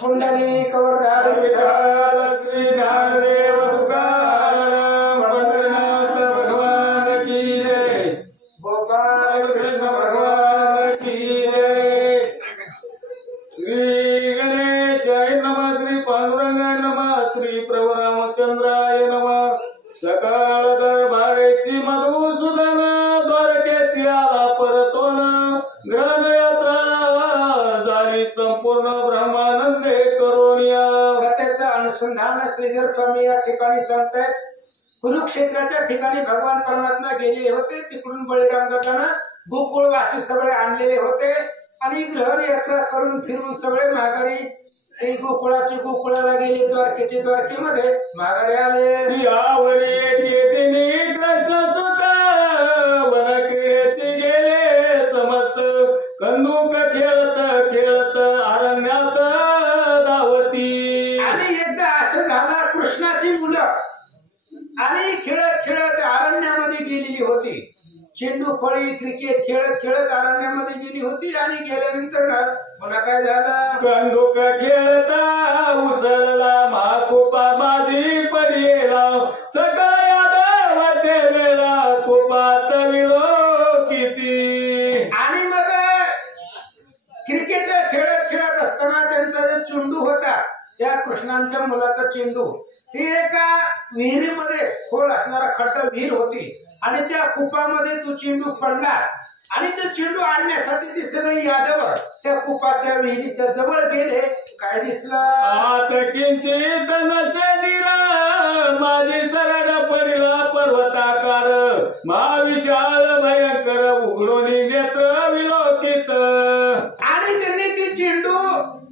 पुंडलिक वरदान विठ्ठल श्री ज्ञानदेव तुकाराम पंढरीनाथ भगवान की जय। गोपाल कृष्ण भगवान की जय। श्री गणेशाय नमः, श्री पांडुरंगाय नमः, श्री प्रभु रामचंद्राय नमः। सकाळ दरबारेची मधुसूदन, द्वारकेची आला परतोन, ग्रहयात्रा झाली संपूर्ण ब्रह्मानंदे करोनिया। कथेचं अनुसंधान श्रीधर स्वामी या ठिकाणी सांगतायत। कुरुक्षेत्राच्या ठिकाणी भगवान परमात्मा गेलेले होते, तिकडून बळीराम दादांना गोकुळवासी सगळे आणलेले होते आणि ग्रहयात्रा करून फिरून सगळे माघारी गोकुळाला गेले, द्वारकेचे द्वारकेमध्ये माघारी आले। यावरी येते कृष्ण सुत वन क्रीडेसी गेले समस्त, कंदुक खेळत खेळत अरण्यात धावती। आणि एकदा असं झालं, कृष्णाची मुलं आणि खेळत खेळत अरण्यामध्ये गेलेली होती। चेंडू फळी क्रिकेट खेळत खेळत अरण्यामध्ये गेली होती आणि गेल्यानंतर पुन्हा काय झालं, कंदुक खेळता उसळला महाकोपा माझी पडलेला, सकळ यादव ते वेळा कोपात विलो किती। आणि मग क्रिकेट खेळत खेळत असताना त्यांचा जो चेंडू होता, त्या कृष्णांच्या मुलाचा चेंडू, ती एका विहिरीमध्ये खोल असणारा खड्डा विहीर होती आणि त्या कुपामध्ये तो चेंडू पडला आणि तो चेंडू आणण्यासाठी ते सगळे यादव त्या कुपाच्या विहिरीच्या जवळ गेले। काय दिसलं, आत किंचित नसेदिरा माझी सरड पडला पर्वताकार, महाविशाल भयंकर उघडून नेत्र विलोकित। आणि त्यांनी ती चेंडू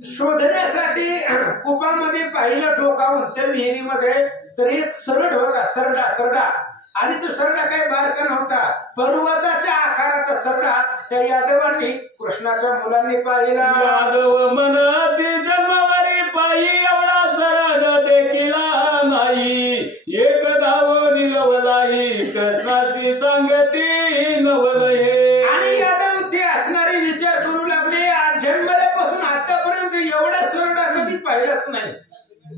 शोधण्यासाठी कुपामध्ये पाहिलं डोकावून त्या विहिरीमध्ये, तर एक सरड होता, सरडा आणि तो सरडा काही बारका नव्हता, पर्वताच्या आकाराचा सरडा त्या यादवांनी कृष्णाच्या मुलांनी पाहिला। यादव म्हणती जन्मवारी पायी एवढा सरड देखीला नाही, एक धाव निलवलाही कृष्णाशी सांगती नवलये। आणि यादव ते असणारे विचार करू लागले, आज जन्मल्यापासून आतापर्यंत एवढा सरडा कधी पाहिलाच नाही,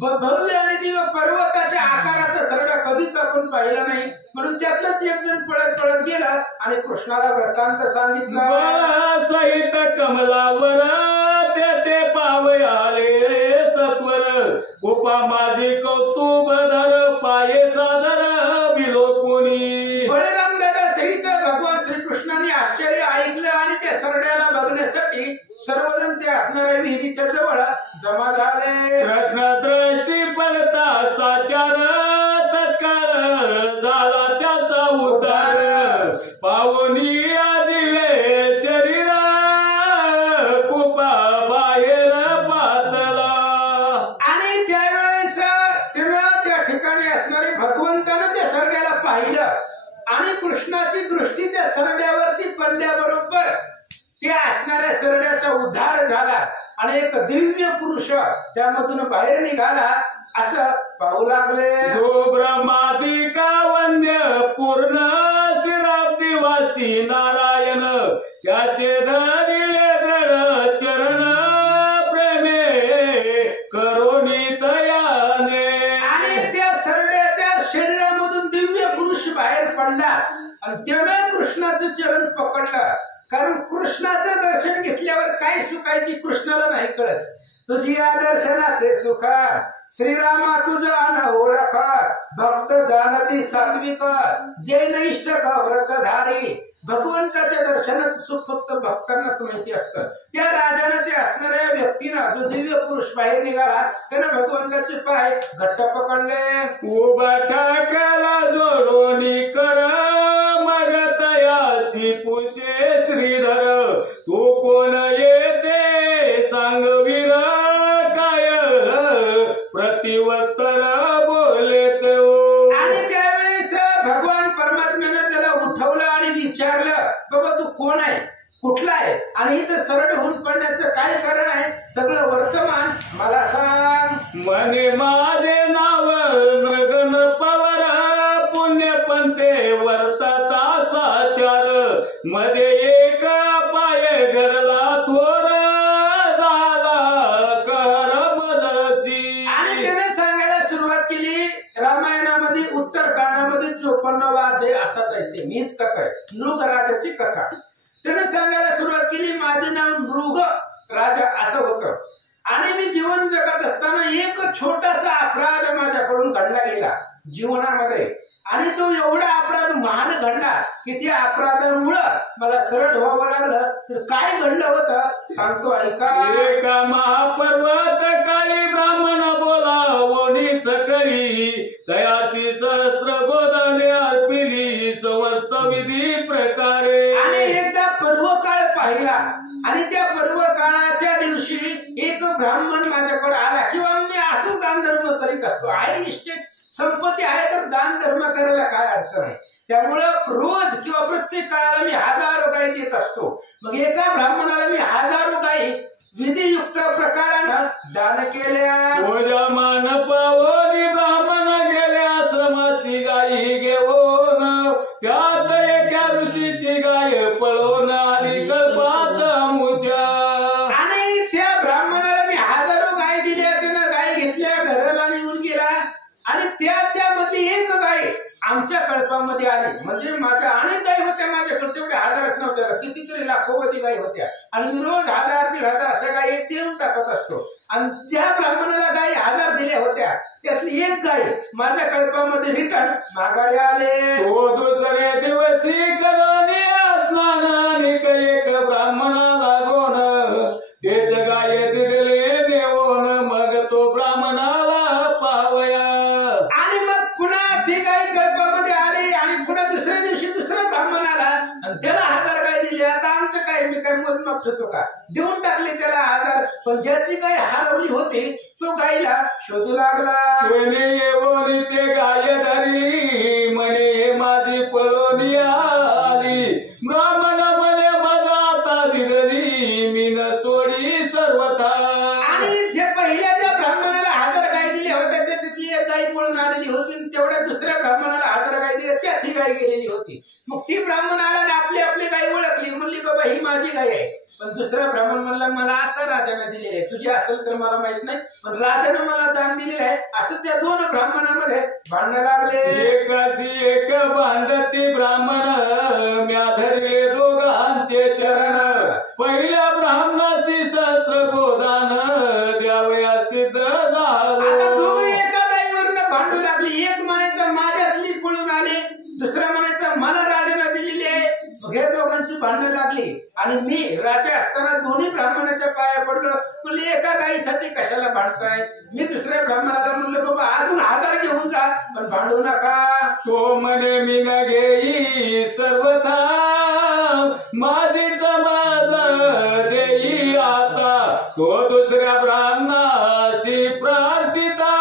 भव्य आणि दिव्य पर्वताच्या आकाराचा सरडा कधीच आपण पाहिला नाही। म्हणून त्यातलाच एक जण पळत पळत गेला आणि कृष्णाला वृत्तांत सांगितला। सहित कमलावर ते पावय आले सत्वर, गोपा माझी कौस्तुभ धर पाये सादर विलोकुनी। बळीराम दादा सहित भगवान श्रीकृष्णाने आश्चर्य ऐकलं आणि त्या सरड्याला बघण्यासाठी सर्वजण ते असणाऱ्या विहिरीच्या जवळ जमा झाले। कृष्ण दृष्टी पडता साचार तत्काळ झाला त्याचा उद्धार, पावनी दिले शरीर कुपा बाहेर पातला। आणि त्यावेळेस तेव्हा त्या ठिकाणी असणारे भगवंताने त्या सरड्याला पाहिलं आणि कृष्णाची दृष्टी त्या सरड्यावरती पडल्याबरोबर त्या असणाऱ्या सरड्याचा उद्धार झाला आणि एक दिव्य पुरुष त्यामधून बाहेर निघाला असं पाहू लागले। जो ब्रह्मादिका वंद्य पूर्ण शिराब्दिवासी नारायण, त्याचे धरिले दृढ चरण प्रेमे करोनी तयाने। आणि त्या सरड्याच्या शरीरामधून दिव्य पुरुष बाहेर पडला आणि त्याने कृष्णाचं चरण पकडलं, कारण कृष्णाचं दर्शन घेतल्यावर काय सुख आहे की कृष्णाला नाही कळत। तुझी या दर्शनाचे सुख श्रीरामा तुझा न ओळख, भक्त जानती सात्विक जैन इष्टक व्रतधारी। भगवंताच्या दर्शनाचं सुख फक्त भक्तांनाच माहिती असतं। त्या राजाने ते असणाऱ्या व्यक्तीनं जो दिव्य पुरुष बाहेर निघाला त्यानं भगवंताचे पाय घट्ट पकडले। उभा ठाकला जोडोनी कर मग तयासी पूछे श्रीधर, तू कोण येते सांगवीर काय प्रतिवत्तर बोले तो। आणि त्यावेळेस भगवान परमात्म्याने त्याला उठवलं आणि विचारलं, बाबा तू कोण आहे, कुठला आहे आणि इथं सरळ होऊन पडण्याचं काय कारण आहे, सगळं वर्तमान मला सांग। म्हणे माझे नाव नृग नृपवर, पुण्य पंथे वर्तता साचार, मध्ये एक पाय घडला थोर झाला करम नसते, मीच कथा आहे, नृगराजाची कथा. त्याने सांगायला सुरुवात केली, माझे नाव नृग राजा असं होतं आणि मी जीवन जगत असताना एक छोटासा अपराध माझ्याकडून घडला गेला जीवनामध्ये आणि तो एवढा अपराध महान घडला की त्या अपराधामुळं मला सरळ व्हावं लागलं. तर काय घडलं होतं सांगतो ऐका. एका महापर्वत काळी ब्राह्मण बोलावोनी सकळी दयाची सहस्र गोदाने अर्पिली समस्त विधी प्रकारे. आणि एकदा पर्व काळ पाहिला आणि त्या पर्व काळाच्या दिवशी एक ब्राह्मण माझ्याकडे आला किंवा मी असं दान धर्म करीत असतो. आहे इष्टेट संपत्ती आहे तर दान धर्म करायला काय अडचण आहे. त्यामुळं रोज किंवा प्रत्येक काळाला मी हजारो गायी देत असतो. मग एका ब्राह्मणाला मी हजारो गायी विधियुक्त प्रकारानं दान केल्या. मान पावोनी ब्राह्मण गेले आश्रमाशी गायी घेऊन त्यात एका ऋषीची गाय पळवून आली कळपात मुच्या. आणि त्या ब्राह्मणाला मी हजारो गाय दिल्या, त्यानं गाय घेतल्या, घराला निघून गेला आणि त्याच्यामधली एक गाय आमच्या कळपामध्ये आली. म्हणजे माझ्या अनेक गायी होत्या, माझ्याकडे तेवढ्या हजारच नव्हत्या, कितीतरी लाखोवधी गायी होत्या आणि मी रोज 1000-1500 अशा गायी देऊन टाकत असतो. आणि ज्या ब्राह्मणाला गायी 1000 दिल्या होत्या त्यातली एक गाय माझ्या कळपामध्ये रिटर्न माघारी आले. तो दुसरे दिवशी करोनी स्नान आणि एक ब्राह्मणाला गोन तेच गाय दिले देवोन मग तो ब्राह्मणाला पावया. आणि मग पुन्हा ती गाय कळपामध्ये आली आणि पुन्हा दुसऱ्या दिवशी दुसरा ब्राह्मण आला आणि त्याला 1000 गाय दिली. आता आमचं काय, मी काय मोजमाप ठेवतो का, देऊन टाकले त्याला 1000. पण ज्याची गाय हरवली होती तो गायीला शोधू लागला. येऊन ते गाय धरली म्हणे माझी पळोनी आली. ब्राह्मण म्हणे माझा आता दिली मी न सोडी सर्वथा. आणि जे पहिल्या ज्या ब्राह्मणाला 1000 गाय दिल्या होत्या त्यातली एक गाय पळून आलेली होती, तेवढ्या दुसऱ्या ब्राह्मणाला 1000 गाय दिल्या त्यात ही गाय गेलेली होती. मग ती ब्राह्मण आला आणि आपली गाय ओळखली, म्हणली बाबा ही माझी गाय आहे. पण दुसरा ब्राह्मण म्हणला मला आता राजाने दिलेली आहे, तुझी असेल तर मला माहित नाही पण राजाने मला दान दिलेलं आहे. असं त्या दोन ब्राह्मणांमध्ये भांडण लागले. एकाशी एक भांडती ब्राह्मण म्या धरले दोघांचे चरण पहिल्या ब्राह्मणाशी सहस्र गोदान द्यावया सिद्ध झालं. आता दोघे एका गायीवरनं भांडू लागली. एक म्हणायचं माझ्यातली पळून आली, दुसरा म्हणायचा मला राजाने दिलेली आहे. हे दोघांची भांडणं लागली आणि मी राजा असताना दोन्ही ब्राह्मणाच्या पाया पडलो. म्हणले एका गायीसाठी कशाला भांडताय. मी दुसऱ्या ब्राह्मणाला म्हणलं बाबा अजून 1000 घेऊन जा पण भांडू नका. तो म्हणे मी न घेई सर्वथा माझीच माझ देई आता. तो दुसऱ्या ब्राह्मणाशी प्रार्थिता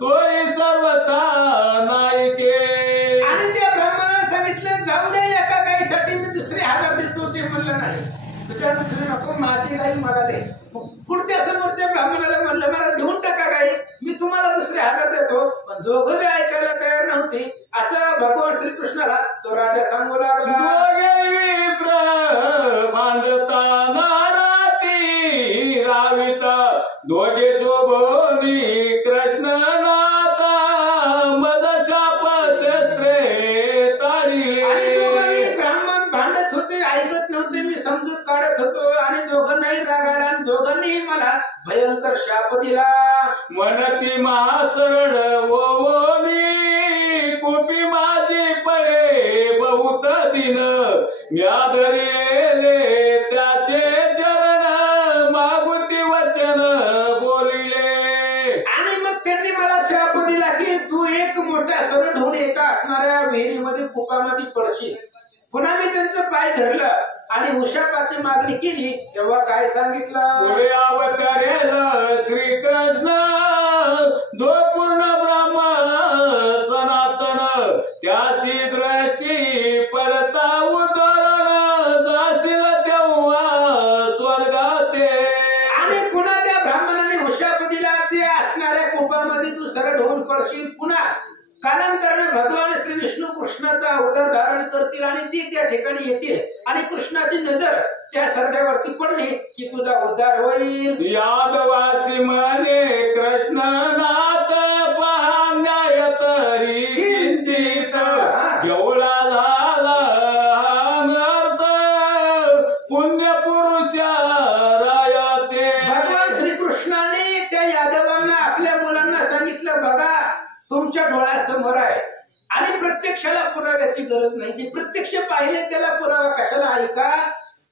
तोही सर्वथा नाही के. आणि त्या ब्राह्मणाला सांगितलं जाऊ दे एका गायीसाठी मी दुसरे 1000 देतो. ते म्हणलं नाही तुझ्या दुसरे नको, माझी गाई मला दे. पुढच्या समोरच्या ब्राह्मणाला म्हणलं मला देऊन टाका गाई, मी तुम्हाला दुसरे 1000 देतो. पण दोघं बी ऐकायला तयार नव्हती. असं भगवान श्रीकृष्णाला तो राजा सांगू लागला. भांडताना राती राविता दोघे शोभोनी कृष्ण नाता मद शाप शस्त्रे ताडिले. आणि दोघांनी ब्राह्मण भांडत होते, ऐकत नव्हते, मी समजूत काढत होतो आणि दोघांनाही रागाला आणि दोघांनी मला भयंकर शाप दिला. म्हणती महासरण ओवोनी कुपी माझी पडे बहुत दिन म्या धरेले त्याचे चरण मागुती वचन बोलिले. आणि मग त्यांनी मला शाप दिला की तू एक मोठा सरळ होऊन एका असणाऱ्या विहिरीमध्ये कुपामध्ये पडशील. पुन्हा मी त्यांचं पाय धरलं आणि उशापाची मागणी केली तेव्हा काय सांगितलं. पुढे अवतरेल श्रीकृष्ण जो पूर्ण ब्रह्म सनातन त्याची दृष्टी पडता उतरण जाशील तेव्हा स्वर्गाते. आणि पुन्हा त्या ब्राह्मणाने उशाप दिला ते असणाऱ्या कुपामध्ये तू सरळ होऊन पडशील. पुन्हा कालांतराने भगवान श्री विष्णू कृष्णाचा अवतार धारण करतील आणि ती त्या ठिकाणी येतील आणि कृष्णाची नजर त्या सरड्यावरती पडली की तुझा उद्धार होईल. यादवासी म्हणे कृष्णनाथ पाहण्याय तरी किंचित एवढा तुमच्या डोळ्यासमोर आहे आणि प्रत्यक्षाला पुराव्याची गरज नाही. जे प्रत्यक्ष पाहिले त्याला पुरावा कशाला आहे का?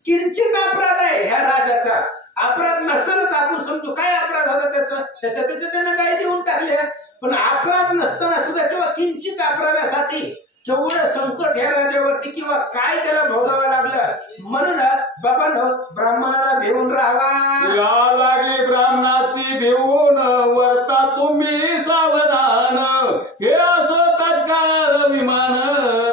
किंचित अपराध आहे ह्या राजाचा, अपराध नसतानाच आपण समजू काय अपराध होता त्याच्या त्यानं गाय देऊन टाकल्या. पण अपराध नसताना सुद्धा किंवा किंचित अपराधासाठी केवढं संकट ह्या राजावरती किंवा काय त्याला भोगावं लागलं. म्हणून बाबांनो ब्राह्मणाला भिवून राहावा. या लागे ब्राह्मणाशी भिवून वर्ता तुम्ही सावधान. हे असो तत्काळ विमान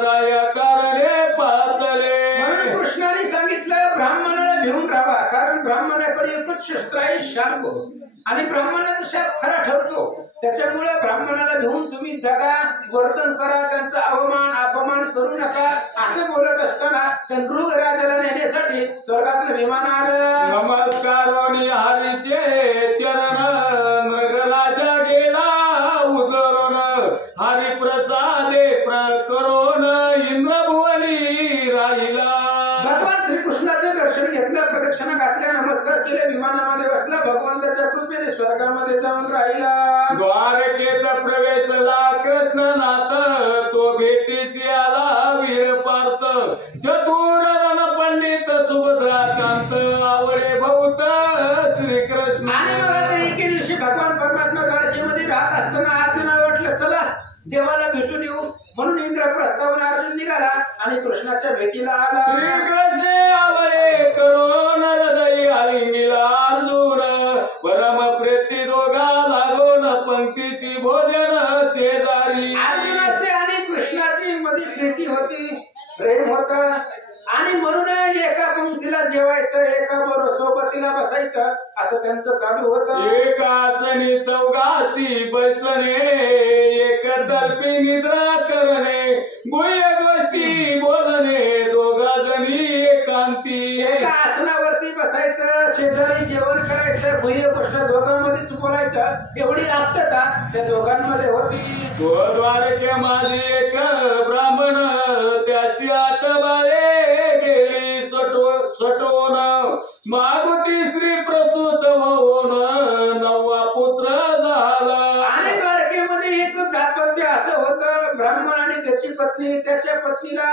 राया कारणे पातले. म्हणून कृष्णाने सांगितलं ब्राह्मणाला भिवून राहावा. कारण ब्राह्मणाकडे एकच शस्त्र आहे, शाप. आणि ब्राह्मणाचा शाप खरा ठरतो. त्याच्यामुळे ब्राह्मणाला भिवून तुम्ही जगा, वर्तन करा, त्यांचा अवमान अपमान करू नका. असं बोलत असताना त्या नृग राजाला नेण्यासाठी स्वर्गातलं विमान आलं. नमस्कार हरीचे चरण नृगराजा गेला उदरून. हरिप्रसादे करून इंद्रभुवनी राहिला. भगवान श्रीकृष्णाचं दर्शन घेतलं, प्रदक्षिणा घातल्या, नमस्कार केले, विमानामध्ये बसला, भगवंताच्या कृपेने स्वर्गामध्ये जाऊन राहिला. द्वारकेत प्रवेशला कृष्णनाथ तो भेटीशी आला वीर पार्थ. चतुर रणपंडित सुभद्राकांत आवडे बहुत श्रीकृष्ण. आणि मग आता एके दिवशी भगवान परमात्मा द्वारकेमध्ये राहत असताना अर्जुनाला वाटलं चला देवाला भेटून येऊ. म्हणून इंद्रप्रस्थावर अर्जुन निघाला आणि कृष्णाच्या भेटीला आला. श्रीकृष्ण आवडे करून हृदय आलिंगिला अर्जुन. परम प्रीती दोघा लागून पंक्तीशी भोजन शेजारी. अर्जुनाचे आणि कृष्णाची मध्ये प्रीती होती, प्रेम होत. आणि म्हणून एका पंक्तीला जेवायचं, एका बरोबर सोबतीला बसायचं, असं त्यांचं चालू होतं. एका आसनी चौघासी बसणे, एक तल्पी निद्रा करणे, गुह्य गोष्टी बोलणे, दोघा जणी एकांती. एका आसनावरती बसायचं, शेजारी जेवण करायचं, गुह्य गोष्ट दोघांमध्येच बोलायचं. एवढी आप्तता त्या दोघांमध्ये होती. द्वारके माझी एक ब्राह्मण त्याशी आठवाळे गेली सटोन. मागुती स्त्री प्रसूत होऊन नववा पुत्र झाला. आणि द्वारकेमध्ये एक दाम्पत्य असं होतं, ब्राह्मण आणि त्याची पत्नी. त्याच्या पत्नीला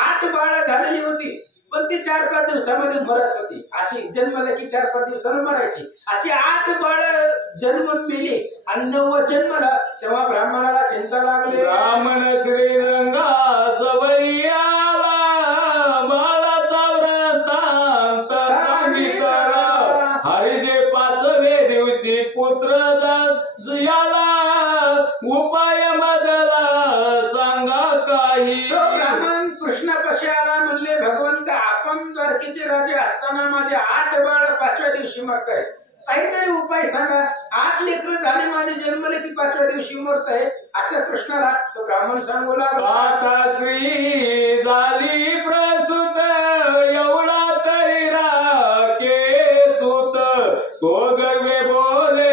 8 बाळ झालेली होती, पण ती 4-5 दिवसामध्ये मरत होती. अशी जन्मला की 4-5 दिवसाला मरायची. अशी 8 बाळ जन्मून मेली आणि 9वं जन्मला. तेव्हा ब्राह्मणाला चिंता लागली. ब्राह्मण श्रीरंगा जवळी आला, बाळाचा वृत्तांत सांगितला. हरिजे 5वे दिवशी पुत्र याला, उपाय मधला सांगा काही. तो ब्राह्मण कृष्णापाशी आला, म्हणले भगवंत आपण द्वारकेचे राजे असताना माझे 8 बाळ 5व्या दिवशी मरताय, काहीतरी उपाय सांगा. 8 लेकरं झाले माझे जन्मले की 5व्या दिवशी मरत आहे. असं कृष्णाला तो ब्राह्मण सांगू लागला. आता स्त्री झाली प्रसूत, एवढा तरी राखे सूत. तो गर्वे बोले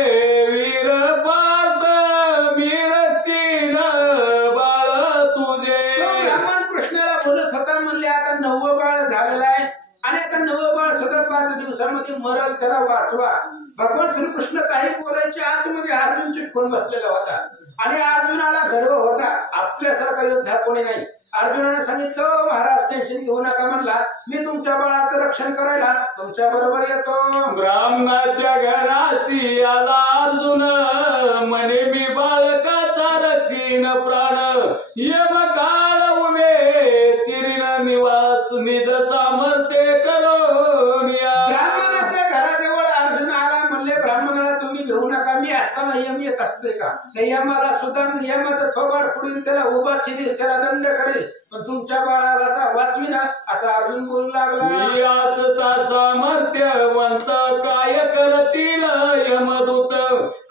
वीर पार्थ, मीरचीन बाळ तुझे. तो ब्राह्मण कृष्णाला बोलत होता, म्हणले आता 9वं बाळ झालेलं आहे आणि आता 9वं बाळ सुद्धा 5 दिवसामध्ये मरल, त्याला वाचवा. भगवान श्रीकृष्ण काही बोलायचे आतमध्ये अर्जुन चिटकून बसलेला होता. आणि अर्जुनाला गर्व होता, आपल्यासारखा योद्धा कोणी नाही. अर्जुनाने सांगितलं महाराज टेन्शन घेऊ नका, म्हणला मी तुमच्या बाळाचं रक्षण करायला तुमच्या बरोबर येतो. ब्राह्मणाच्या घराशी आला अर्जुन, म्हणे मी बाळकाचा रक्षीन प्राण. यम काळ उभे चिरीन निवास, निज सामर्थ्य करून या. ब्राह्मणाच्या घराजवळ अर्जुन आला, म्हणले ब्राह्मणाला तुम्ही घेऊ नका, मी असताना यम येत असते का? त्या यमाला सुद्धा यमाचं थोबाड पुढील, त्याला उभा चिरील, त्याला दंड करेल, पण तुमच्या बाळाला वाचविना, असा अर्जुन बोलू लागला. मी असता सामर्थ्यवंत काय करतील यमदूत.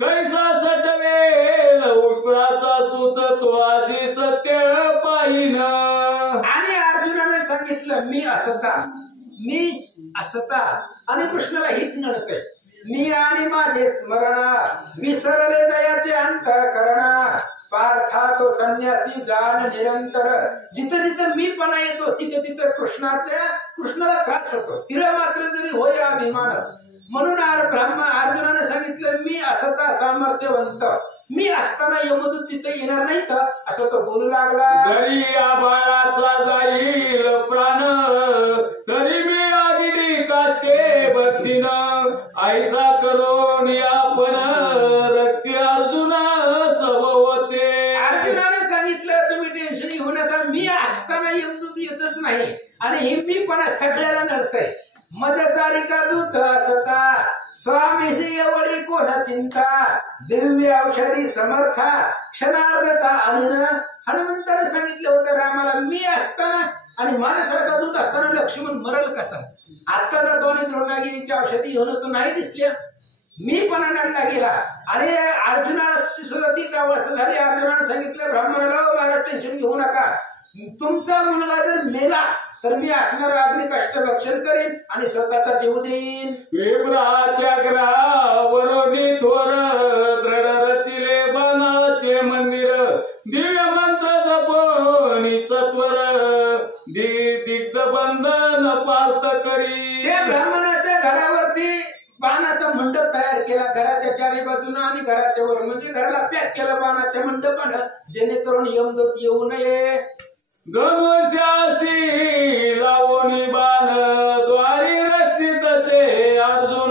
कैसा सटवेल उपराचा सूत, तो आधी सत्य पाहिन. आणि अर्जुनाने सांगितलं मी असता. आणि कृष्णाला हीच नडते, मी आणि माझे स्मरण विसरले जयाचे अंतःकरण. पार्था तो संन्यासी जाण निरंतर. जिथं जिथं मी पणा येतो तिथे तिथे कृष्णाला त्रास होतो. तिला मात्र जरी होय अभिमान. म्हणून अर्जुनाने सांगितलं मी असता सामर्थ्यवंत, मी असताना यमदूत तिथे येणार नाही तर असं तो बोलू लागला. जरी या बाळाचा जाईल प्राण तरी मी आगिनी काष्टे बक्षीन ऐसा करून आपण रक्षी अर्जुन सभवते. अर्जुनाने सांगितलं तुम्ही टेन्शन घेऊ नका, मी असताना यमदूत येतच नाही आणि हे मी पण सगळ्याला नडतंय. मदसारिका दूत असता स्वामीशी एवढी कोण चिंता दिव्य औषधी समर्था क्षणार्धता अनिन. हनुमंताने सांगितलं होतं रामाला मी असताना आणि माझ्यासारखा दूत असताना लक्ष्मण मरल कसा. आता जर दोन्ही द्रोणागिरीच्या औषधी घेऊन तो नाही दिसल्या मी पण नडला गेला. आणि अर्जुनाची सुद्धा तीच अवस्था झाली. अर्जुनाने सांगितलं ब्राह्मणाला मला टेन्शन घेऊ नका, तुमचा मुलगा जर मेला तर मी असणार अग्नी कष्ट भक्षण करेन आणि स्वतःचा जीव देईन. विप्राच्या ग्रहावरोनी थोर दृढ रचिले बाणाचे मंदिर दिव्य मंत्र जपोनी सत्वर दिग्ध बंधन पार्थ करी. त्या ब्राह्मणाच्या घरावरती बाणाचा मंडप तयार केला घराच्या चारी बाजूने आणि घराच्या वर म्हणजे घराला पॅक केलं बाणाच्या मंडपानं जेणेकरून यमदूत येऊ नये. धनुष्यासी लावोनी बाण द्वारी रक्षितसे अर्जुन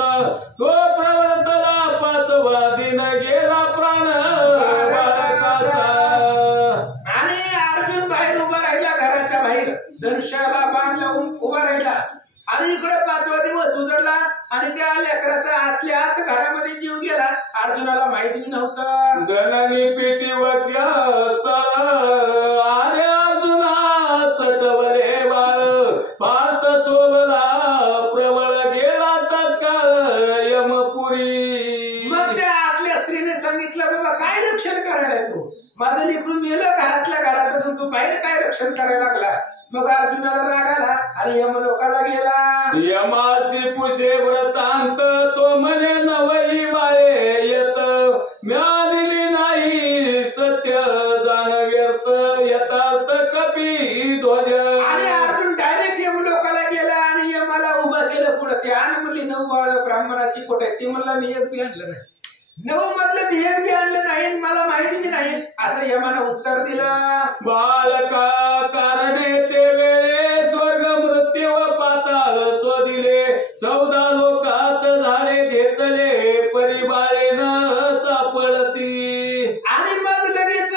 तो प्रवर्तला पाचवा दिन गेला प्राण बाळकाचा. आणि अर्जुन बाहेर उभा राहिला घराच्या बाहेर धनुष्याला बाण लावून उभा राहिला आणि इकडे 5वा दिवस उजळला आणि त्या लेकराचा आतल्या आत घरामध्ये जीव गेला. अर्जुनाला माहिती नव्हतं. जननी पेटीवरच्या स्थळ अरे अर्जुना सटवले बाळ पार्थ शोभला प्रबळ गेला तत्काळ यमपुरी. मग त्या आतल्या स्त्रीने सांगितलं बाबा काय रक्षण करायला तू, माझं लेकरू मेलं घरातल्या घरात असून तू बाहेर काय रक्षण करायला लागला. मग अर्जुनाला राग आला आणि यमलोकाला गेला. यमासी पुषे व्रतांत तो म्हणे नवई बाळे येत म्यादिली नाही सत्य जाण व्यर्थ यथार्थ कपी ध्वज. आणि अर्जुन डायरेक्ट यमलोकाला गेला आणि यमाला उभं केलं पुढे. ते आणि म्हणली 9 बाळ ब्राह्मणाची कोट आहे. ती म्हणला मी एक बी आणलं नाही, 9 मधलं मी एक बी आणलं नाही, मला माहिती बी नाही असं यमानं उत्तर दिलं. बाळका कारणे ते वेळे स्वर्ग मृत्यू पाताळ शोधिले 14 लोकात झाडे घेतले परिबाळेन सापडती. आणि मग लगेच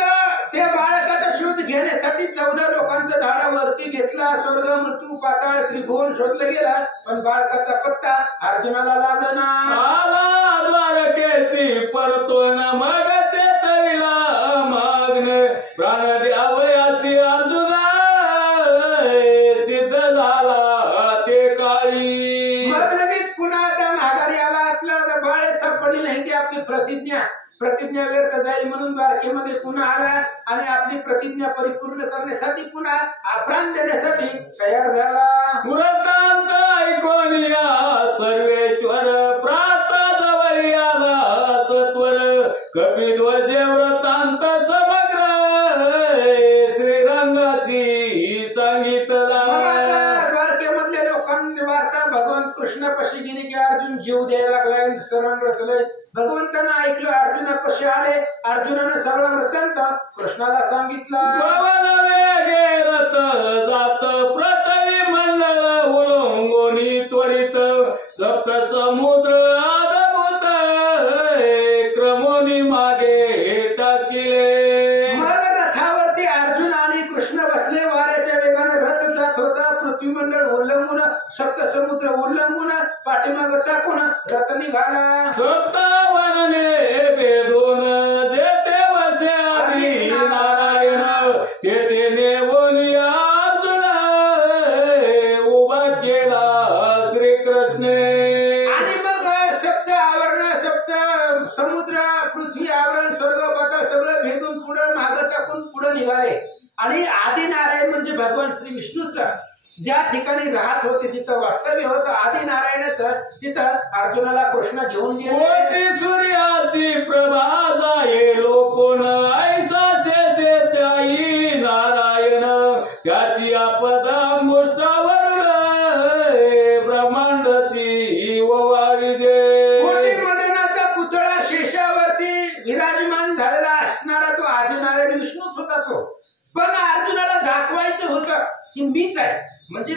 त्या बाळकाचा शोध घेण्यासाठी 14 लोकांचं झाडावरती घेतला. स्वर्ग मृत्यू पाताळ त्रिभुवन शोधलं गेलं पण बाळकाचा पत्ता अर्जुनाला लागना. आला द्वारकेची परतोन मगचे तविला मागणे प्राण द्यावयासी अर्जुना सिद्ध झाला ते काळी. मग लगेच पुन्हा आता माघारी आला. आपल्याला बाळ सापडली नाही ती आपली प्रतिज्ञा व्यर्थ जाईल म्हणून द्वारकेमध्ये पुन्हा आला आणि आपली प्रतिज्ञा परिपूर्ण करण्यासाठी पुन्हा प्राण देण्यासाठी तयार झाला. वृत्तांत ऐकून या सर्वेश्वर प्राता जवळ आला सत्वर कपिध्वज वृत्तांत समग्र श्रीरंगाशी सांगितला. द्वारकेमधल्या लोकांनी वार्ता भगवान कृष्णापाशी गेली की अर्जुन जीव द्यायला लागलाय शरण रचलंय. भगवंतांना ऐकलं अर्जुनापाशी आले. अर्जुनानं सगळं वृत्तांत कृष्णाला सांगितलं. पवन वेगे रथ जात पृथ्वी मंडळ उलंगोनी त्वरित सप्त समुद्र आदभूत क्रमोनी मागे टाकिले. मग रथावरती अर्जुन आणि कृष्ण बसले. वाऱ्याच्या वेगाने रथ जात होता. पृथ्वीमंडळ उल्लंघून सप्त समुद्र उल्लंघून पाठीमाग टाकून रथ निघाला. सप्तावरणे बेदोन जेते वसे आदी नारायण तेथे नेवोनी अर्जुन उभा केला श्रीकृष्ण. आणि मग सप्त आवरण सप्त समुद्र पृथ्वी आवरण स्वर्ग पाताळ सगळं भेदून पुढे मागं टाकून पुढे निघाले. आणि आदी नारायण म्हणजे भगवान श्री विष्णूचा ज्या ठिकाणी राहत होते तिथं वास्तव्य होतं आदी नारायणाचं तिथं अर्जुनाला कृष्ण घेऊन गेले. कोटी सूर्याची प्रभा जाये लोकोन ऐसा शेषाई नारायण त्याची आपद मुष्टावरुण ब्रह्मांडाची ओवाळी जे. कोटी मदनाचा पुतळा शेषावरती विराजमान झाला तो, पण अर्जुनाला दाखवायचं होतं की मीच आहे, म्हणजे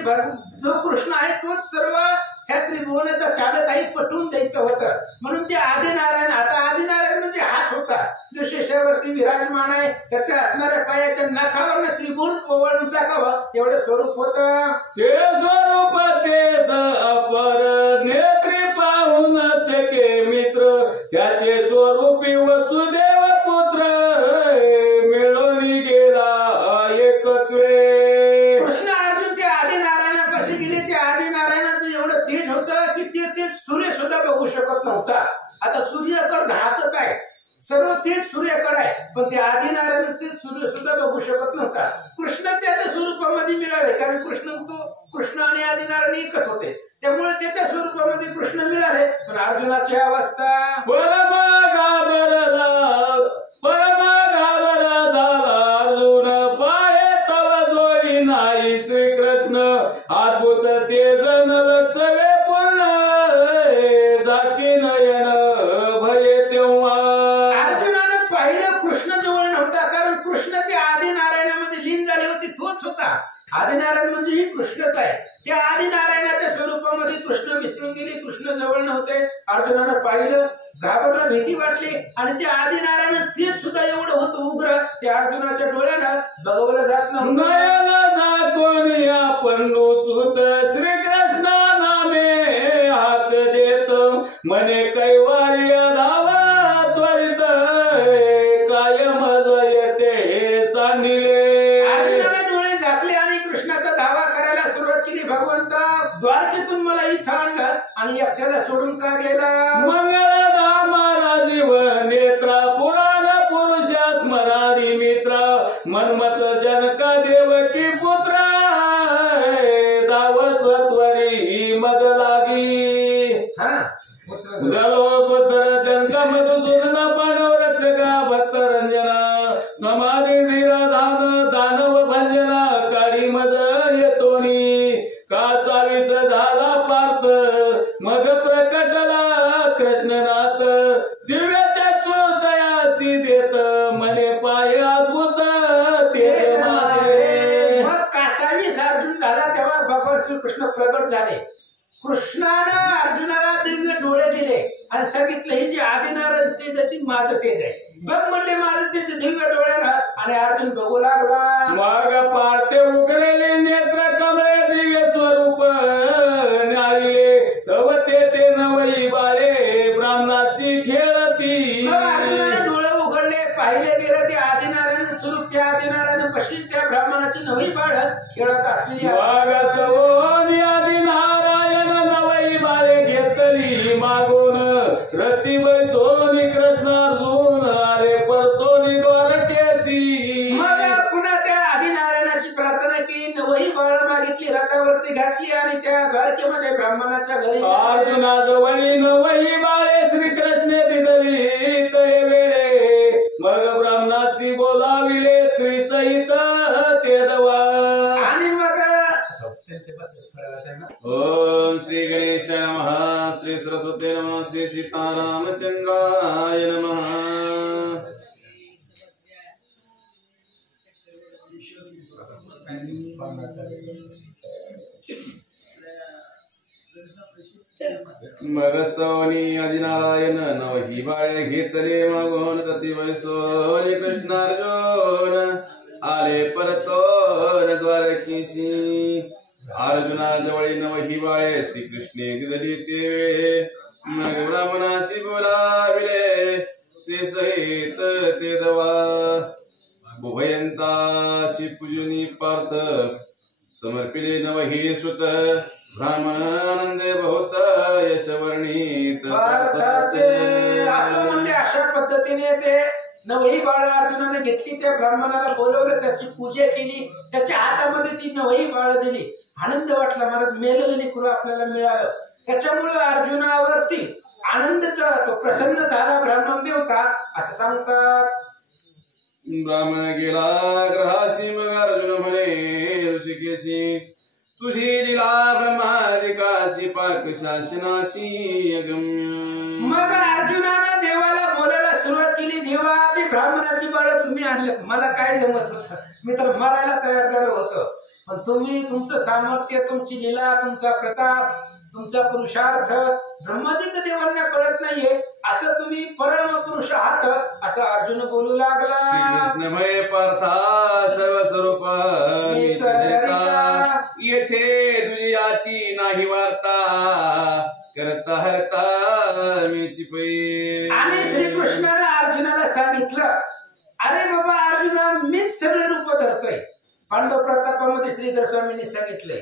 जो कृष्ण आहे तोच सर्व ह्या त्रिभुवनाचा चालक आहे पटवून द्यायचं होतं. म्हणून ते आदिनारायण, आता आदिनारायण म्हणजे हाच होता जो शेषावरती विराजमान आहे, त्याच्या असणाऱ्या पायाच्या नखावर त्रिभुवन ओवाळून टाकावं एवढं स्वरूप होतं. ते स्वरूप तेच अपर नेत्री पाहून सके मित्र, त्याचे स्वरूपी वसुदेव पुत्र मिळून गेला एकत्वे. कृष्ण अर्जुन ते आदिनारायणापाशी गेले, त्या आदिनारायणाचं एवढं तेज होतं की ते सूर्य सुद्धा बघू शकत नव्हता. आता सूर्याकडे धाकत आहे, सर्व तेज सूर्याकडे आहे, पण ते आदिनारायण ते सूर्य सुद्धा बघू शकत नव्हता. कृष्ण त्याच्या स्वरूपामध्ये मिळाले, कारण कृष्ण आणि आदिनारायण एकच होते, त्यामुळे त्याच्या स्वरूपामध्ये कृष्ण मिळाले. पण अर्जुनाची अवस्था परम घाबरला झाला अर्जुन, पाये तव जोडी नाही श्रीकृष्ण, अद्भुत तेज लक्षवे पूर्ण जाती नयन भये तेव्हा. अर्जुनानं पाहिलं कृष्ण जवळ नव्हता, कारण कृष्ण ते आदिनारायणामध्ये लीन झाले होते, तोच होता. आदिनारायण म्हणजे ही कृष्णच आहे. त्या आदिनारायणाच्या स्वरूपामध्ये कृष्ण विसरून गेले, कृष्ण जवळ नव्हते. अर्जुनानं पाहिलं, घाबरला, भीती वाटली, आणि ते आदिनारायण तेच सुद्धा एवढं होतं उग्र, ते अर्जुनाच्या डोळ्यानं बघवलं जात नव्हतं. नयन झाकून या पंडू सुत श्रीकृष्ण नामे हाक देत, मने कैवार्य धावा त्वरित कायम जयते सांडिले. अर्जुनाने डोळे झाकले आणि कृष्णाचा धावा करायला सुरुवात केली. भगवंता, द्वारकेतून मला इथं आणलं आणि एकट्याला सोडून का गेला? मंगळधामा जीव नेत्रा पुराण पुरुषा स्मरारी मित्र, मन्मथ जनक देवकी पुत्र दावसत्वरी मज लागी. जलोद्र जनक मधुसूदन पांडव रक्षका भक्त रंजना, समाधी धीर दानव भंजना, काळी मज येतोनी कासावीस झाला पार्थ, मग प्रकटला कृष्णनाथ, दिव्य चक्षुतयासी देत मने पाय अद्भुत तेज माझे. मग कासावीस अर्जुन झाला तेव्हा भगवान श्रीकृष्ण प्रगट झाले. कृष्णानं अर्जुनाला दिव्य डोळे दिले आणि सांगितलं, ही जी आदिनारायण तेज आहे ती माझं तेज आहे, बघ म्हणले माझं तेज दिव्य डोळ्यानं. आणि अर्जुन बघू लागला. मग पार्थे उघडले नेत्र कमळे दिव्य स्वरूप नाळिले, तव ते नवई बाळे ब्राह्मणाची खेळती. अर्जुनाने डोळे उघडले, पाहिले गेलं ते आदिनारायण स्वरूप, त्या आदिनारायण पशी त्या ब्राह्मणाची नवी बाळ खेळत असलेली. आदिनारायण नवई बाळे घेतली मागून, रती बैसोनी कृष्ण अर्जुन आले परतोनी द्वारकेसी. मग पुन्हा त्या आदिनारायणाची प्रार्थना केली, नवही बाळ मागितली, रथावरती घातली आणि त्या द्वारकेमध्ये ब्राह्मणाच्या घरी अर्जुना जवळी नवही बाळे श्रीकृष्ण दिदली ते वेळे, मग ब्राह्मणाशी बोलाविले स्त्री सहित ते दवा. आणि मग ओम श्री गणेश नमः, श्री सरस्वती नमः, श्री सीतारामचंद्राय नमः. मगस्तवनी आदिनारायण नवही बाळे घेतले मागून, रती वैसोनी कृष्णार्जुन आले परतोन द्वारकेसी. अर्जुना जवळी नवही बाळे श्रीकृष्णे दिदली ते वेळे, मग ब्राह्मणाशी बोलाविले श्री सहित ते दवा. उभयंताशी पूजनी पार्थ समर्पिले नवही सुत, ब्राह्मण आनंदे बहुत यशवर्णित. असं म्हणले, अशा पद्धतीने ते नवही बाळ अर्जुनाने घेतली, त्या ब्राह्मणाला बोलवलं, त्याची पूजा केली, त्याच्या हातामध्ये ती नवही बाळ दिली. आनंद वाटला, महाराज मेलेलं लेकरू आपल्याला मिळालं. त्याच्यामुळे अर्जुनावरती आनंद तो प्रसन्न झाला ब्राह्मण देवता, असं सांगतात. ब्राह्मण गेला ग्रहासी, मग अर्जुन म्हणे ऋषिकेशी, तुझी लीला ब्रह्मादिकाशी पाक शासनाशी अगम्य. मग अर्जुनानं देवाला बोलायला सुरुवात केली, देवा ते ब्राह्मणाची अर्जुनाची बाळ तुम्ही आणले, मला काय जमत होतं, मी तर मरायला तयार झालो होतो. पण तुम्ही तुमचं सामर्थ्य, तुमची लीला, तुमचा प्रताप, तुमचा पुरुषार्थ ब्रह्मादिक देवांना कळत नाहीये, असं तुम्ही परम पुरुष आहात असं अर्जुन बोलू लागला. श्रीकृष्णमय पार्था सर्व स्वरूप मीच धरिता, येथे दुनियाची नाही वार्ता, करता हरता मीची पै. आणि श्रीकृष्णाने अर्जुनाला सांगितलं, अरे बाबा अर्जुना, मीच सगळे रूप धरतोय. पांडव प्रतापामध्ये श्रीधर स्वामींनी सांगितलंय,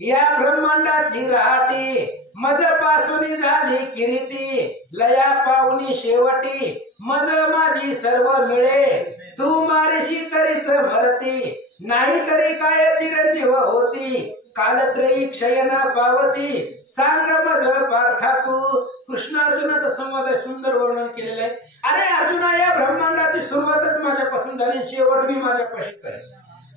या ब्रह्मांडाची रहाटी मज पासून झाली किरीटी, लया पाहुनी शेवटी मज माझी सर्व मिळे, तू मारेशी तरीच मरती, नाही तरी काय चिरंजीव होती, कालत्रयी क्षय न पावती, सांग मज पार्था तू. कृष्ण अर्जुनाचा संवाद सुंदर वर्णन केलेलं आहे. अरे अर्जुना, या ब्रह्मांडाची सुरुवातच माझ्यापासून झाली, शेवट मी माझ्यापाशीच आहे.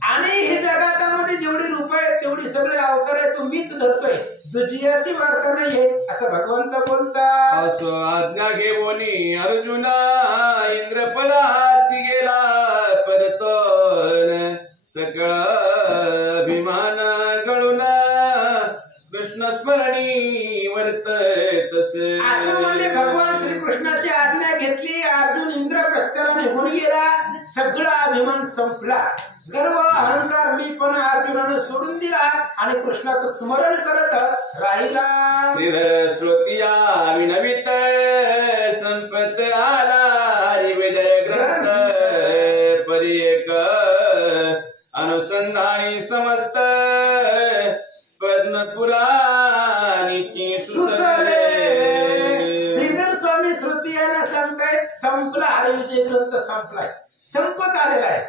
आणि हे जगातामध्ये जेवढी रूप आहेत तेवढी सगळे अवतार आहे, तू मीच धरतोय, दुजियाची वार्ता नाहीये असं भगवंत बोलतात. असो आज्ञा घे बोली अर्जुना, इंद्रपदाची गेला परतोन, सकळ अभिमान गळून कृष्ण स्मरणी वर्ततसे. असं म्हणले भगवान श्रीकृष्णाची आज्ञा घेतली, अर्जुन इंद्रप्रस्थाला निघून गेला, सगळा अभिमान संपला, गर्व अहंकार मी पण अर्जुनाने सोडून दिला आणि कृष्णाचं स्मरण करत राहिला. श्रीधर श्रोतिया विनवित संपत आला, हरिवेद ग्रंथ परी एक अनुसंधानी समस्त, पद्मपुराणीची सुचले. श्रीधर स्वामी श्रुती यांना सांगतायत, संपला हरिविजय ग्रंथ, संपलाय, संपत आलेला आहे.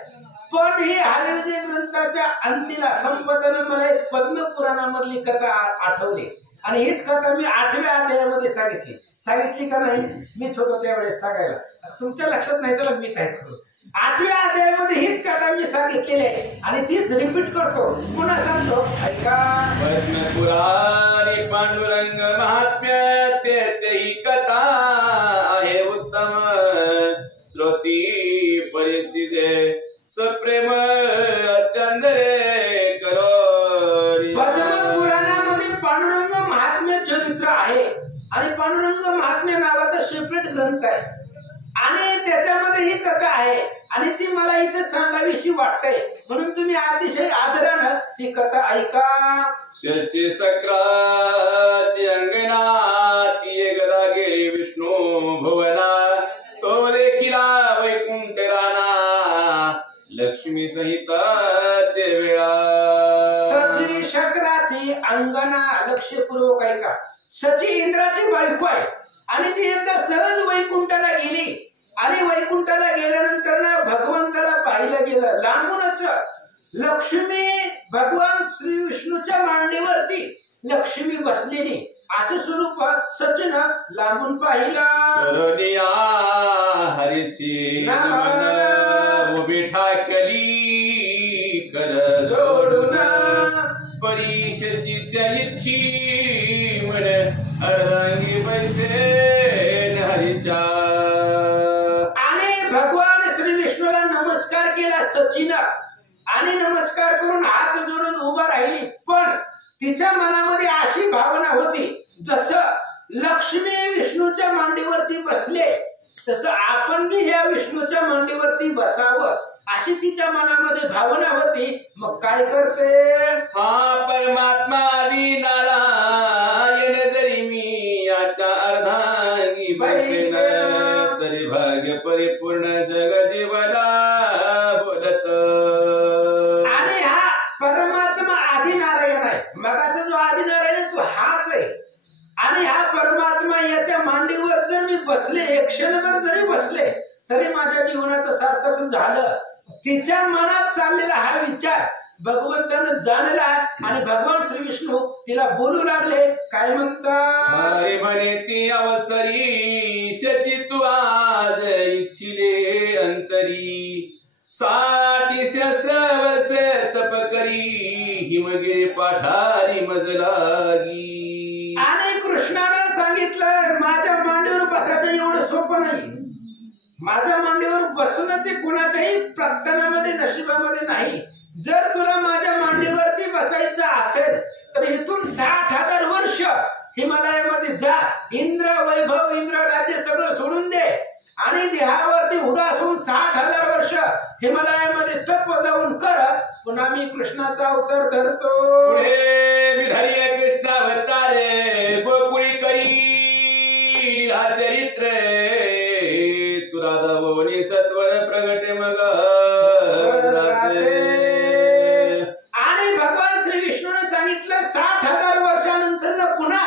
पण ही हरिविजय ग्रंथाच्या अंतीला संपताना मला एक पद्मपुराणामधली कथा आठवली आणि हीच कथा मी 8व्या अध्यायामध्ये सांगितली का नाही, मीच होतो त्यावेळेस सांगायला, तुमच्या लक्षात नाही तर मी काय करू. 8व्या अध्यायामध्ये हीच कथा मी सांगितलेली आहे आणि तीच रिपीट करतो, पुन्हा सांगतो, ऐका. पद्मपुराणी पांडुरंग महात्म्य, तेही कथा आहे उत्तम, श्रोती परिस्थिती सप्रेम अत्यंतरे करो. पद्मपुराणामध्ये पांडुरंग महात्म्य चरित्र आहे आणि पांडुरंग महात्म्य नावाचा सेपरेट ग्रंथ आहे आणि त्याच्यामध्ये ही कथा आहे आणि ती मला इथे सांगावीशी वाटते, म्हणून तुम्ही अतिशय आदरानं ती कथा ऐका. शची सक्राची अंगणा, ती गदा गेली विष्णू भुवना, तो देखिला वैकुंठ राणा, लक्ष्मी सहित ते वेळा. सची शक्राची अंगणा, लक्षपूर्वक ऐका. सची इंद्राची बायको आहे आणि ती एकदा सहज वैकुंठाला गेली आणि वैकुंठाला गेल्यानंतर ना भगवंताला पाहिलं गेलं लांबूनच. लक्ष्मी भगवान श्री विष्णूच्या मांडीवरती लक्ष्मी बसलेली असं स्वरूप सचिन लांबून पाहिलं. हरिसी नमन उभी ठाकली कर जोडून, परीशची इच्छी म्हण अर्धांगी पैसे हरीच्या. आणि भगवान श्री विष्णूला नमस्कार केला सचिन आणि नमस्कार करून हात जोडून उभा राहिली, पण तिच्या मनामध्ये अशी भावना होती, जसं लक्ष्मी विष्णूच्या मांडीवरती बसले तसं आपण बी ह्या विष्णूच्या मांडीवरती बसावं अशी तिच्या मनामध्ये भावना होती. मग काय करते, हा परमात्मा आदी नारायण, जरी मी याच्या अर्धांगी बसेन, तरी भाग्य परिपूर्ण जग जीवना बोलत. आणि हा परमात्मा आदी नारायण आहे, मगाचा जो आदी नारायण आहे तो हाच आहे आणि हा परमात्मा याच्या मांडीवर जर मी बसले, एक क्षणभर जरी बसले तरी माझ्या जीवनाचं सार्थक झालं. तिच्या मनात चाललेला हा विचार भगवंतानं जाणला आणि भगवान श्री विष्णू तिला बोलू लागले. काय म्हणतात, अरे म्हणे ती अवसरी शची तू आज इच्छिले अंतरी, 60 सहस्र वर्ष तप करी हिमगिरी पाठारी मज लागी. आणि कृष्णानं सांगितलं, माझ्या मांडीवर बसायचं एवढं सोपं नाही, माझ्या मांडीवर बसणं ते कुणाच्याही प्रयत्नामध्ये नशिबामध्ये नाही. जर तुला माझ्या मांडीवरती बसायचं असेल तर इथून 60,000 वर्ष हिमालयामध्ये जा. इंद्र वैभव, इंद्र राज्य सगळं सोडून दे आणि देहावरती उदास होऊन 60,000 वर्ष हिमालयामध्ये तप जाऊन कर. पुन्हा मी कृष्णाचा अवतार धरतो. पुढे मी धरिय कृष्ण अवतार गोकुळी करी लीला चरित्र तू राधा भवनी सत्वर प्रगटे मग आणि भगवान श्री विष्णूने सांगितलं 60,000 वर्षानंतर पुन्हा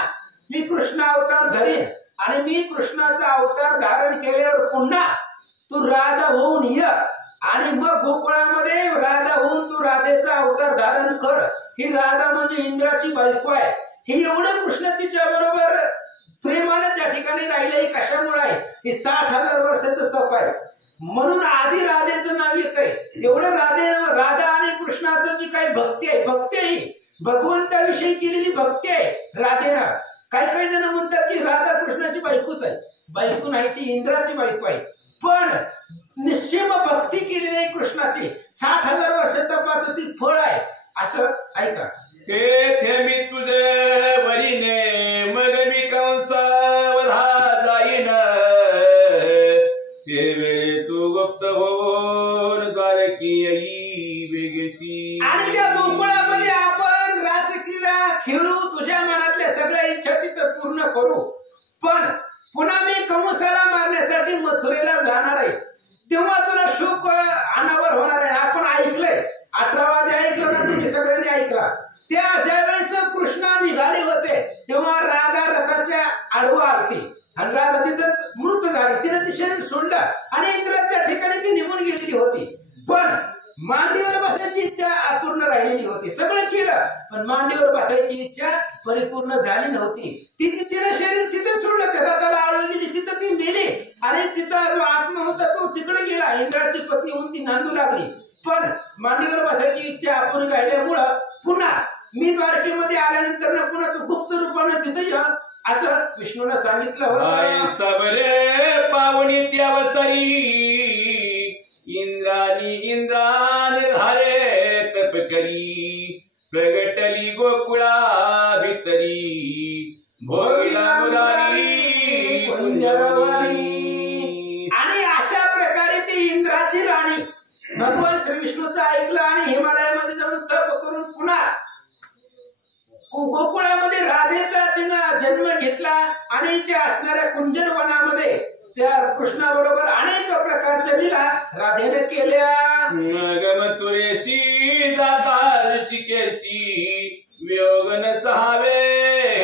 मी कृष्ण अवतार धरेन आणि मी कृष्णाचा अवतार धारण केल्यावर पुन्हा तू राधा होऊन ये आणि मग गोकुळामध्ये राधा होऊन तू राधेचा अवतार धारण कर. ही राधा म्हणजे इंद्राची बायको आहे. ही एवढं कृष्ण तिच्या बरोबर प्रेमाने त्या ठिकाणी राहिले. कशामुळे आहे? ही 60,000 वर्षाचं तप आहे म्हणून आधी राधेचं नाव येतंय. एवढं राधा आणि कृष्णाचं जी काही भक्ती आहे ही भगवंताविषयी केलेली भक्ती आहे राधेला. काही जण म्हणतात की राधा कृष्णाची बायकोच आहे. बायको नाही, ती इंद्राची बायको आहे. पण निश्चिम भक्ती केलेली आहे कृष्णाची. 60,000 वर्ष तपाचं ती फळ आहे. असं ऐका. तेथे मी तुझे वरीने मग मी कंसावधा जाईन ते वेळे तू गुप्त होऊन द्वारकी येई वेगेशी. आणि त्या गोकुळामध्ये आपण रासक्रीडा खेळू, तुझ्या मनातल्या सगळ्या इच्छा तिथं पूर्ण करू. पण पुन्हा मी कंसाला मारण्यासाठी मथुरेला जाणार आहे. तेव्हा तुला शोक अनावर होणार आहे. आपण ऐकलंय, 18वा अध्याय ऐकलं ना तुम्ही सगळ्यांनी ऐकला. त्या ज्यावेळेस कृष्ण निघाले होते तेव्हा राधा रथाच्या आडवा आलती आणि राधा तिथंच मृत झाली. तिने ते शरीर सोडलं आणि इंद्राच्या ठिकाणी ती निघून गेलेली होती. पण मांडीवर बसायची इच्छा अपूर्ण राहिलेली होती. सगळं केलं पण मांडीवर बसायची इच्छा परिपूर्ण झाली नव्हती. तिने शरीर तिथं सोडलं, त्या रथाला आळू गेली, तिथं ती मेली आणि तिचा जो आत्मा होता तो तिकडे गेला. इंद्राची पत्नी होऊन ती नांदू लागली. पण मांडीवर बसायची इच्छा अपूर्ण राहिल्यामुळं पुन्हा मी द्वारकेमध्ये आल्यानंतर पुन्हा तू गुप्त रूपाने तिथे ये असं विष्णूने सांगितलं. सबरे पावणी त्यावसरी इंद्राने धारे तप करी प्रगटली गोकुळा भितरी भोगिला मुरारी कुंजरवाणी. आणि अशा प्रकारे ती इंद्राची राणी भगवान श्री विष्णूचं ऐकलं आणि हिमालयामध्ये जाऊन तप करून पुन्हा गोकुळामध्ये राधेचा तिनं जन्म घेतला आणि त्या असणाऱ्या कुंजर वनामध्ये त्या कृष्णाबरोबर अनेक प्रकारच्या लीला राधेने केल्या. मथुरेशी जाता ऋषिकेशी वियोग न सहावे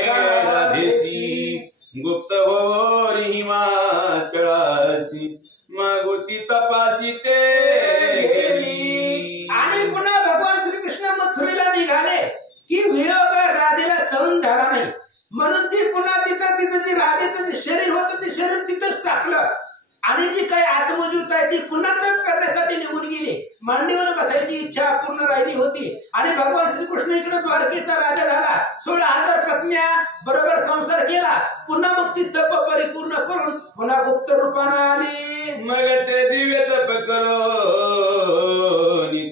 राधेशी गुप्त होरी हिमाचळासी मागुती तपासी ते गेली. आणि पुन्हा भगवान श्रीकृष्ण मथुरेला निघाले की वियोग राधेला सहन झाला नाही म्हणून ती पुन्हा तिचं जे राधेचं जे शरीर होतं ते शरीर तिथंच टाकलं आणि जी काही आत्मज्योत आहे ती पुन्हा तप करण्यासाठी निघून गेली. मांडीवर बसायची इच्छा अपूर्ण राहिली होती आणि भगवान श्रीकृष्ण इकडे द्वारकेचा राजा झाला. 16,000 पत्न्या बरोबर संसार केला. पुन्हा मग ती तप परिपूर्ण करून पुन्हा गुप्त रूपाने आली. मग ते दिव्य तप करो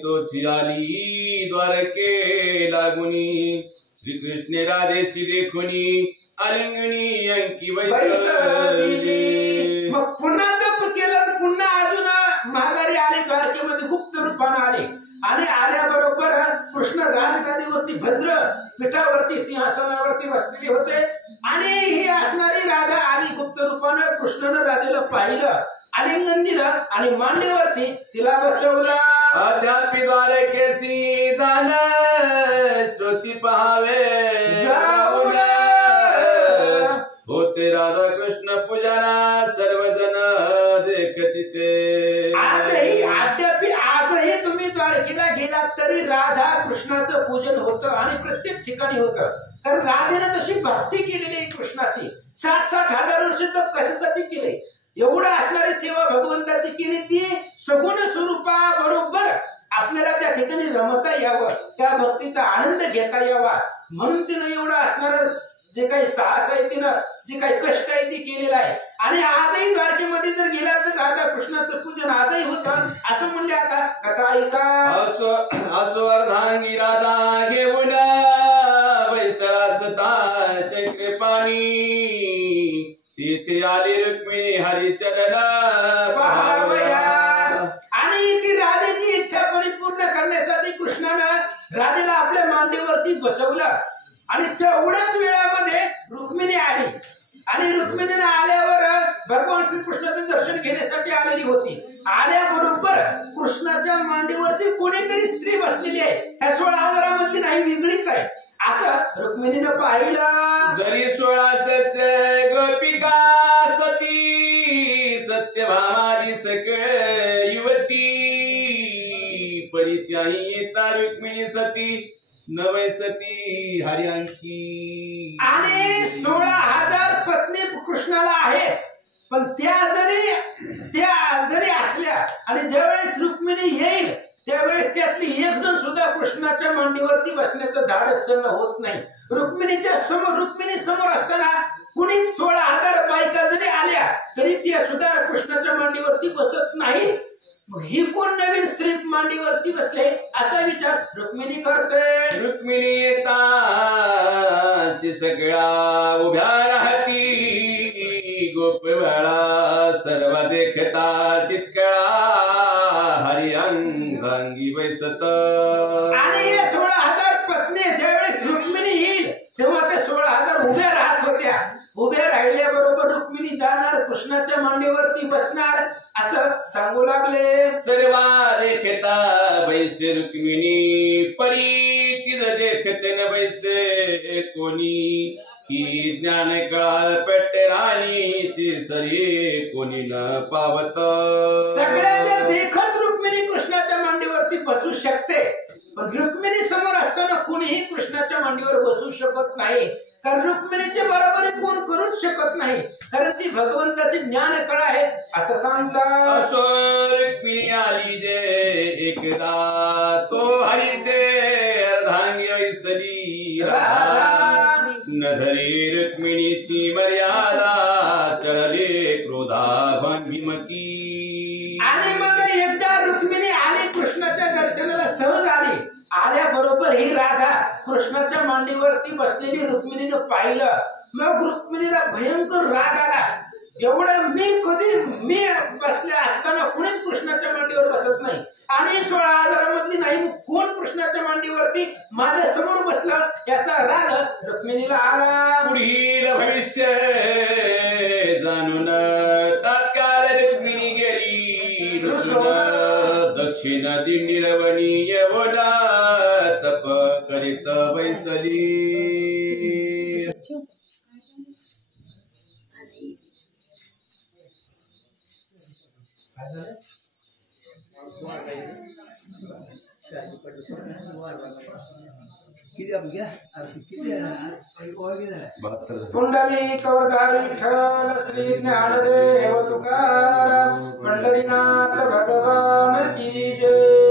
तोची आली द्वारके लागुनी श्रीकृष्ण राधेशी देखुनी आलिंगनी अंकी वैसली. मग पुन्हा तप केलं, पुन्हा अजून महागारी आले, द्वारकेमध्ये गुप्त रूपाने आले आणि आल्याबरोबर कृष्ण राजगादीवरती भद्र पीठावरती सिंहासनावरती बसलेले होते आणि ही असणारी राधा आली गुप्त रूपाने. कृष्णानं राधेला पाहिलं, आलिंगन दिलं आणि मांडीवरती तिला बसवलं. अद्यापि द्वारकेसी दान श्रुती पहावे जाऊन होते राधा कृष्ण पूजना सर्वजण देखत ते. आजही तुम्ही द्वारकेला गेलात तरी राधा कृष्णाचं पूजन होतं आणि प्रत्येक ठिकाणी होतं. कारण राधेने तशी भक्ती केलेली आहे कृष्णाची. 60,000 वर्ष तप कशासाठी केले? एवढं असणारी सेवा भगवंताची केली, ती सगुण स्वरूपा बरोबर आपल्याला त्या ठिकाणी रमता यावं, त्या भक्तीचा आनंद घेता यावा म्हणून तिनं एवढं असणार जे काही साहस आहे, तिनं जे काही कष्ट आहे ते केलेलं आहे. आणि आजही द्वारकेमध्ये जर गेला तर राधा कृष्णाचं पूजन आजही होतं असं म्हणले. आता कथा ऐका. असो अर्धांगी राधा घेऊन बैसला सता चक्र पाणी तिथे आली रुक्मिणी हरिचरण पाहावया. आणि ती राधेची इच्छा परिपूर्ण करण्यासाठी कृष्णानं राधेला आपल्या मांडीवरती बसवलं. आणि तेवढ्याच वेळामध्ये रुक्मिणी आली. आणि रुक्मिणीने आल्यावर भगवान श्रीकृष्णाचं दर्शन घेण्यासाठी आलेली होती. आल्याबरोबर कृष्णाच्या मांडीवरती कोणीतरी स्त्री बसलेली आहे. ह्या 16,000 नाही, वेगळीच आहे असं रुक्मिणीनं पाहिलं. जरी 16 सत्य गोपिका सती सत्यभामादी सकळ युवती परित्याही येता रुक्मिणी सती नवय सती हरियांकी. आणि 16,000 पत्नी कृष्णाला आहेत. पण त्या जरी असल्या आणि ज्यावेळेस रुक्मिणी येईल त्यावेळेस त्यातली एक जण सुद्धा कृष्णाच्या मांडीवरती बसण्याचं धाडस त्यांना होत नाही. रुक्मिणी समोर असताना कुणी 16,000 बायका जरी आल्या तरी त्या सुद्धा कृष्णाच्या मांडीवरती बसत नाही. मग ही कोण नवीन स्त्री मांडीवरती बसले असा विचार रुक्मिणी करते. रुक्मिणी येता सगळा उभ्या राहती गोप बाळा सर्व देखता चितकळा हरिअंगांगी बैसत. आणि या 16,000 पत्नी ज्यावेळेस रुक्मिणी येईल तेव्हा त्या 16,000 उभ्या राहत होत्या. उभ्या राहिल्याबरोबर रुक्मिणी जाणार कृष्णाच्या मांडीवरती बसणार असं सांगू लागले. सर्वा देखता बैसे रुक्मिणी परी तिज देखते न बैसे कोणी ही ज्ञान काळ पेटे राणीची सरी कोणी न पावत. सगळ्याच्या देखत रुक्मिणी कृष्णाच्या मांडीवरती बसू शकते. पण रुक्मिणी समोर असताना कोणीही कृष्णाच्या मांडीवर बसू शकत नाही. कारण रुक्मिणीची बरोबरी कोण करूच शकत नाही. कारण ती भगवंताची ज्ञान कळा आहे असं सांगतात. असो रुक्मिणी आली जे एकदा तो हरीचे अर्धांगी वैसली न धरी रुक्मिणीची मर्यादा चळले क्रोधा भंगीमती. आणि मग एकदा रुक्मिणी आली कृष्णाच्या दर्शनाला सहज आली. आल्याबरोबर ही राधा कृष्णाच्या मांडीवरती बसलेली रुक्मिणीनं पाहिलं. मग रुक्मिणीला भयंकर राग आला. एवढं मी बसल्या असताना कुणीच कृष्णाच्या मांडीवर बसत नाही आणि 16,000 मधली नाही, मग कोण कृष्णाच्या मांडीवरती माझ्या समोर बसलं याचा राग रुक्मिणीला आला. पुढील भविष्य जाणून तात्काळ रुक्मिणी गेली दक्षिण दिंडीरवणी यवना तप करीत बैसली. कुंडली कवरधारी विठ्ठल श्री ज्ञानदेव तुकाराम पंढरीनाथ भगवान की जय.